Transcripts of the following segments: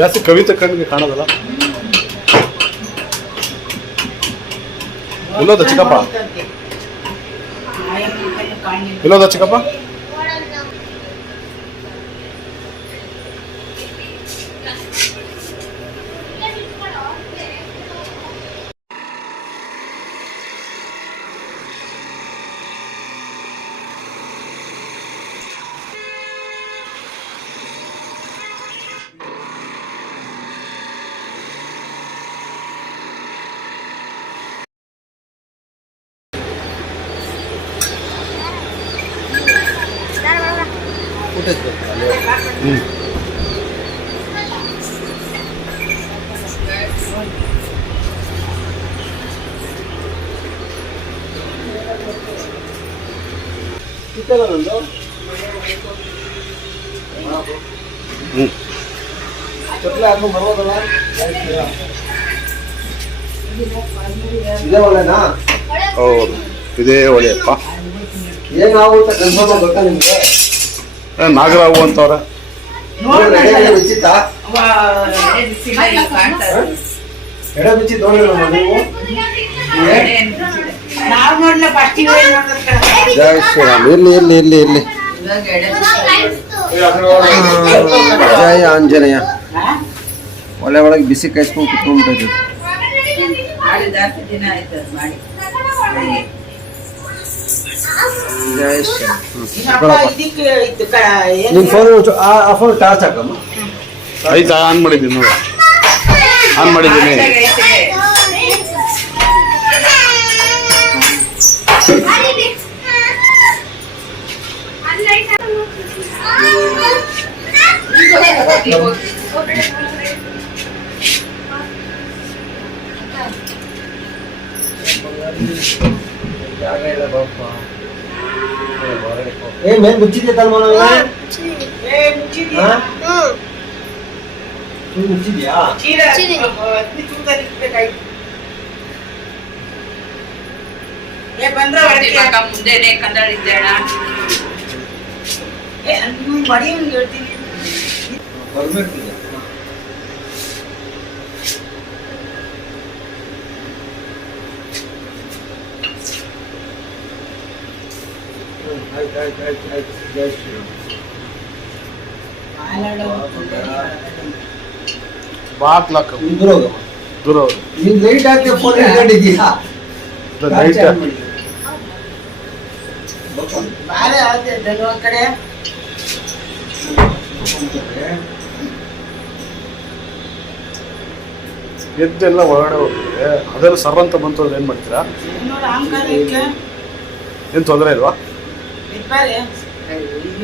ಜಾಸ್ತಿ ಕವಿತೆ ಕಣ್ಣಿಗೆ ಕಾಣೋದಲ್ಲ. ಇಲ್ಲೋದ ಚಿಕ್ಕಪ್ಪ. ಇಲ್ಲೋದ ಚಿಕ್ಕಪ್ಪ? ಹ್ಞೂ ಹ್ಞೂ ಚಪ್ಪಲಿ ಹಾಕೊಂಡ್ ಬರ್ಬೋದಲ್ಲ? ಇದೇ ಒಳ್ಳೆನಾ? ಹೌದು ಇದೇ ಒಳ್ಳೆಯಪ್ಪ. ಏನಾಗುತ್ತೆ? ಕನ್ಫರ್ಮ್ ಗೊತ್ತಾ ನಿಮ್ಗೆ? ನಾಗರಾವು ಅಂತವ್ರ. ಎಡೆ ಬಿಚ್ಚಿತ್ತ ಎಡೆ ಬಿಚ್ಚಿತ್ ನೋಡಿರಮ್ಮ ನೀವು. ನಾವ್ ನೋಡ್ಲ ಫಸ್ಟಿಗೆ ಜೈ ಶ್ರೀರಾಮ್ ಇರ್ಲಿ ಇರ್ಲಿ ಇರ್ಲಿ ಇರ್ಲಿ. ಜಯ ಆಂಜನೇಯ. ಒಳ್ಳೆ ಒಳಗೆ ಬಿಸಿ ಕಾಯಿಸ್ಕೊಂಡು ಕುತ್ಕೊಂಡ್ಬಿಟ್ಟೈತಿ ನಿನ್ ಫೋನ್ ಆ ಫೋನ್ ಟಾರ್ಚ್ ಹಾಕಮ್ಮ. ಆಯ್ತಾ ಆನ್ ಮಾಡಿದ್ದೀನಿ ನೋಡಿ. ಆನ್ ಮಾಡಿದ್ದೀನಿ. ಜಾಗ ಇಲ್ಲ ಏ ಮೇಲ್ ಮುಚ್ಚಿದ್ಯಾ ತಲ್ಮನ ಏ, ಮುಚ್ಚಿದ್ಯಾ? ಮುಚ್ಚಿದ್ಯಾ ಚೀಲ ಹತ್ತಿ ತೂಕದಲ್ಲಿ ಇಡ್ಬೇಕಾಗಿತ್ತು. ಏ ಬಂದ್ರ ಇವಾಗ ಮುಂದೆನೆ ಕಂದಳಿದ್ದೇಳ ಏ ನೀವು ಮಡಿ ಹೇಳ್ತೀನಿ ಬರ್ಬೇಕು ಆಯ್ತು ಆಯ್ತು ಆಯ್ತು ಜೈ ಶ್ರೀರಾಮ್ ಬಾಕ್ಲಾಕ ನೀನ್ ಲೈಟ್ ಹಾಕಿ ಫೋನ್ ಲೈಟ್ ಆಗುತ್ತೆ ಕಡೆ. ಎದ್ದೆಲ್ಲ ಒಳಗಡೆ ಹೋಗ್ತದೆ ಅದೆಲ್ಲ ಸರ್ ಅಂತ ಬಂತು ಅಂದ್ರೆ ಏನು ಮಾಡ್ತೀರಾ? ಏನು ತೊಂದರೆ ಇಲ್ವಾ? ಇಟ್ಬಾರೆ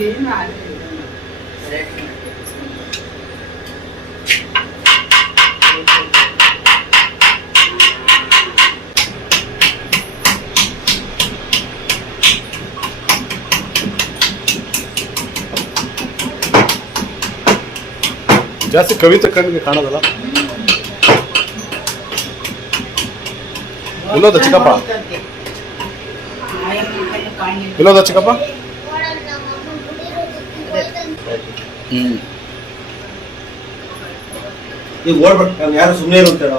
ಏನು ಆಗಿಲ್ಲ ಜಾಸ್ತಿ ಕವಿತೆ ಕಣ್ಣಿಗೆ ಕಾಣೋದಲ್ಲ? ಇಲ್ಲೋದ ಚಿಕ್ಕಪ್ಪ. ಇಲ್ಲೋದ ಚಿಕ್ಕಪ್ಪ ಹ್ಞೂ ಈಗ ನಾನು ಯಾರು ಸುಮ್ಮನೆ ಇರು ಅಂತ ಹೇಳೋ?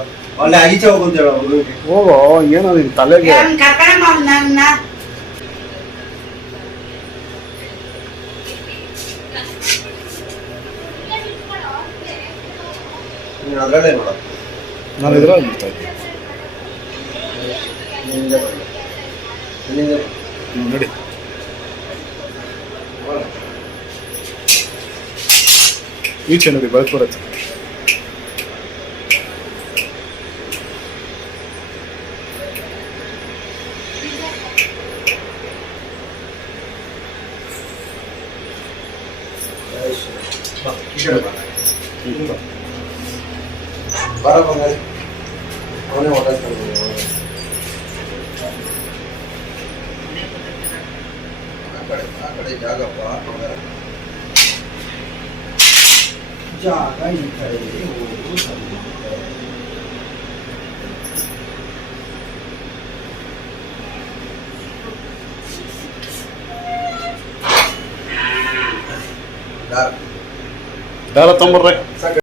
ಆಚೆ ಹೋಗು ಅಂತ ಹೇಳೋ ಹುಡುಗನಿಗೆ ಹೋಗೋ ಏನೋ ನಿನ್ ತಲೆಗೆ. ಕರ್ಕೊಂಡ್ ನನ್ನ ನೀನು ಅದರಲ್ಲೇ ನೋಡು. ನಾನು ಇದ್ರಲ್ಲಿ ಮಾಡ್ತಾ ಇದ್ದೆ ಇಲ್ಲಿಂದ ಬರಲಿ ಇಲ್ಲಿಂದ ಬರಲಿ. ಹ್ಮ್, ನಡಿ. ಈಚೆ ನೋಡಿ ಬೆಳಕು ಬರುತ್ತೆ ಬರ ಬಂಗಾರಿ ಅವನೇ ಓಡಾಡ್ತಾನೆ ಆ ಕಡೆ ಆ ಕಡೆ ಜಾಗಪ್ಪ ಬಂಗಾರ ಜಾಗ ಈ ಕಡೆ ಹೋಗು ಸ್ವಲ್ಪ. ದಾರ ದಾರ ತೊಂಬರ್ರೆ